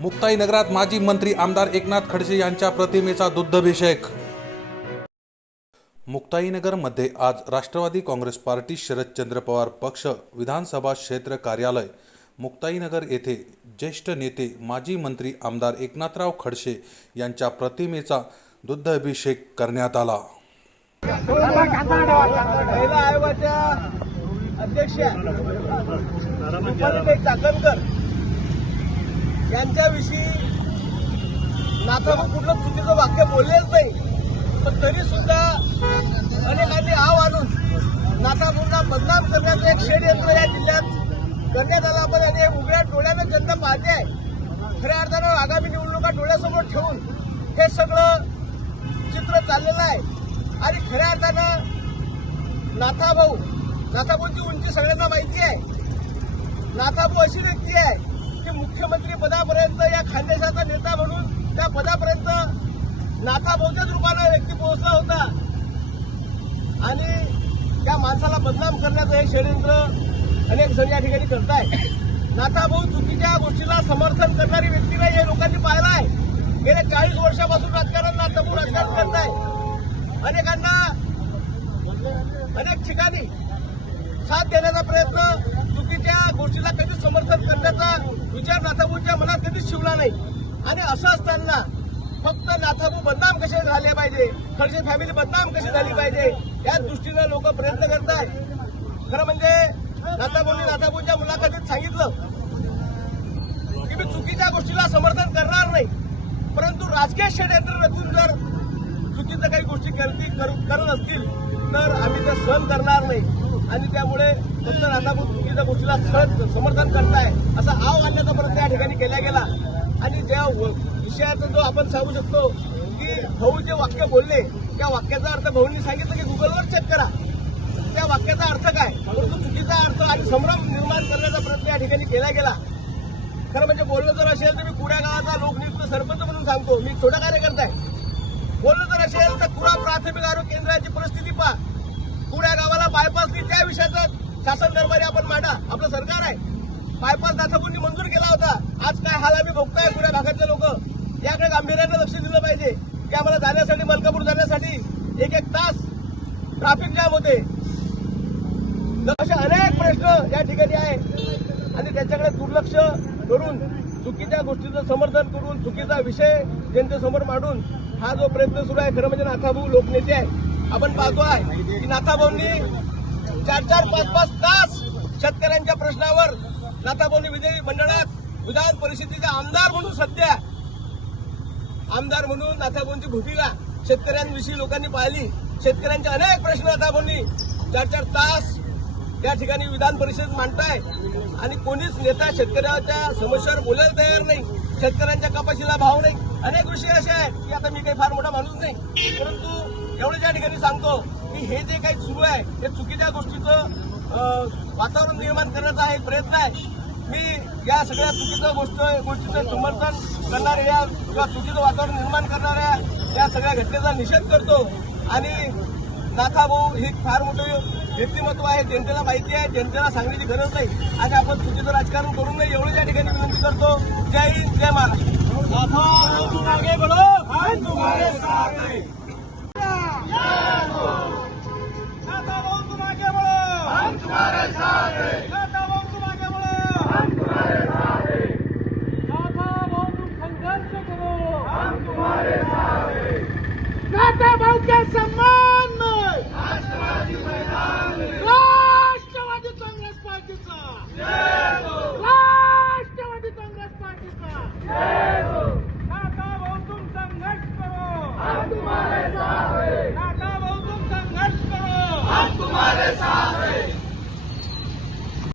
मुक्ताई नगरात माजी मंत्री आमदार एकनाथ खडसे यांच्या प्रतिमेचा दुग्धाभिषेक. मुक्ताईनगरमध्ये आज राष्ट्रवादी काँग्रेस पार्टी शरदचंद्र पवार पक्ष विधानसभा क्षेत्र कार्यालय. मुक्ताईनगर येथे ज्येष्ठ नेते माजी मंत्री आमदार एकनाथराव खडसे यांच्या प्रतिमेचा दुग्धाभिषेक करण्यात आला. अध्यक्ष त्यांच्याविषयी यांच्याविषयी नाथाभाऊ कुठलं चुकीचं वाक्य बोललेच नाही. पण तरी सुद्धा अनेकांनी आव आणून नाथाभाऊंना बदनाम करण्याचं एक षडयंत्र या जिल्ह्यात. करण्यात आलं आपण आणि उघड्या डोळ्यानं जनता पाहते आहे. खऱ्या अर्थानं आगामी निवडणुका डोळ्यासमोर ठेवून हे सगळं चित्र चाललेलं आहे. आणि खऱ्या अर्थानं नाथाभाऊ नाथाभाऊची उंची सगळ्यांना माहिती आहे. नाथाभाऊ अशी व्यक्ती आहे मुख्यमंत्री पदापर्यंत या खानदेशाचा नेता म्हणून त्या पदापर्यंत नाथाभाऊच्याच रूपानं व्यक्ती पोहोचला होता. आणि त्या माणसाला बदनाम करण्याचं हे षडयंत्र अनेक जण या ठिकाणी करताय नाताभाऊ चुकीच्या गोष्टीला समर्थन करणारी व्यक्ती नाही हे लोकांनी पाहिलं आहे. गेल्या चाळीस वर्षापासून राजकारण नाथाभाऊ राजकारण करताय अनेकांना अनेक ठिकाणी साथ देण्याचा प्रयत्न चुकीच्या गोष्टीला कधीच समर्थन करण्याचा विचार नाथाबूंच्या मनात कधीच शिवला नाही. आणि असं असताना फक्त नाथाबू बदनाम कसे झाले पाहिजे? खडसे फॅमिली बदनाम कशी झाली पाहिजे? या दृष्टीनं लोक प्रयत्न करतात. खरं म्हणजे नाथाबूंनी नाथाबूंच्या मुलाखतीत सांगितलं की मी चुकीच्या गोष्टीला समर्थन करणार नाही. परंतु राजकीय षडयंत्र रचून जर चुकीचं काही गोष्टी करती करत असतील तर आम्ही ते सहन करणार नाही. आणि त्यामुळे फक्त राधापूर चुकीच्या गोष्टीला सहन समर्थन करताय असा आव आणण्याचा प्रयत्न या ठिकाणी केला गेला. आणि ज्या विषयाचा जो आपण सांगू शकतो की भाऊ जे वाक्य बोलले त्या वाक्याचा अर्थ भाऊंनी सांगितलं की गुगलवर चेक करा. त्या वाक्याचा अर्थ काय? परंतु चुकीचा अर्थ आणि संभ्रम निर्माण करण्याचा प्रयत्न या ठिकाणी केला गेला. खरं म्हणजे बोलणं जर असेल तर मी कुड्या गावाचा लोकनियुक्त सरपंच म्हणून सांगतो. मी छोटा कार्यकर्ता आहे. बोलणं जर असेल तर कुडा प्राथमिक आरोग्य केंद्राची परिस्थिती पहा. बायपास नाही त्या विषयाचं शासन दरबारी आपण मांडा. आपलं सरकार आहे. बायपास नाथापूरनी मंजूर केला होता. आज काय हाल आम्ही भोगताय पुण्या भागातले लोक. याकडे गांभीर्यानं लक्ष दिलं पाहिजे. की आम्हाला जाण्यासाठी मलकापूर जाण्यासाठी एक एक तास ट्रॅफिक जॅम होते. असे अनेक प्रश्न या ठिकाणी आहे आणि त्याच्याकडे दुर्लक्ष करून चुकीच्या गोष्टीचं समर्थन करून चुकीचा विषय जनतेसमोर मांडून हा जो प्रयत्न सुरू आहे खरं म्हणजे नाथाभाऊ लोकनेते आहे आपण पाहतो आहे की नाथाभाऊंनी चार चार पाच पाच तास शेतकऱ्यांच्या प्रश्नावर नाथाभाऊंनी विधी मंडळात विधान परिषदेचा आमदार म्हणून सध्या आमदार म्हणून नाथाभाऊंची भूमिका शेतकऱ्यांविषयी लोकांनी पाहिली. शेतकऱ्यांचे अनेक प्रश्न नाथाभाऊंनी चार चार तास या ठिकाणी विधान परिषद मांडताय. आणि कोणीच नेता शेतकऱ्याच्या समस्यावर बोलायला तयार नाही. शेतकऱ्यांच्या कपाशीला भाव नाही. अनेक विषय असे आहेत की आता मी काही फार मोठा माणूस नाही. परंतु एवढं या ठिकाणी सांगतो की हे जे काही सुरू आहे हे चुकीच्या गोष्टीचं वातावरण निर्माण करण्याचा एक प्रयत्न आहे. मी या सगळ्या चुकीचं गोष्ट गोष्टीचं समर्थन करणाऱ्या किंवा चुकीचं वातावरण निर्माण करणाऱ्या या सगळ्या घटनेचा निषेध करतो. आणि नाथाभाऊ ही फार मोठं व्यक्तिमत्व आहे जनतेला माहिती आहे जनतेला सांगण्याची गरज नाही. आणि आपण चुकीचं राजकारण करू नये एवढं या ठिकाणी विनंती करतो. जय हिंद जय महाराष्ट्र. आगे बढो हम तुम्हारे साथ हैं. नाथाभाऊ, तुम आगे बढ़ो. नाथाभाऊ, तुम आगे बढ़ो. नाथाभाऊ, तुम संघर्ष करो. नाथाभाऊ के सम्मान में राष्ट्रवादी काँग्रेस पार्टीचा राष्ट्रवादी काँग्रेस पार्टीचा नाथाभाऊ, तुम संघर्ष करो. नाथाभाऊ, तुम संघर्ष करो.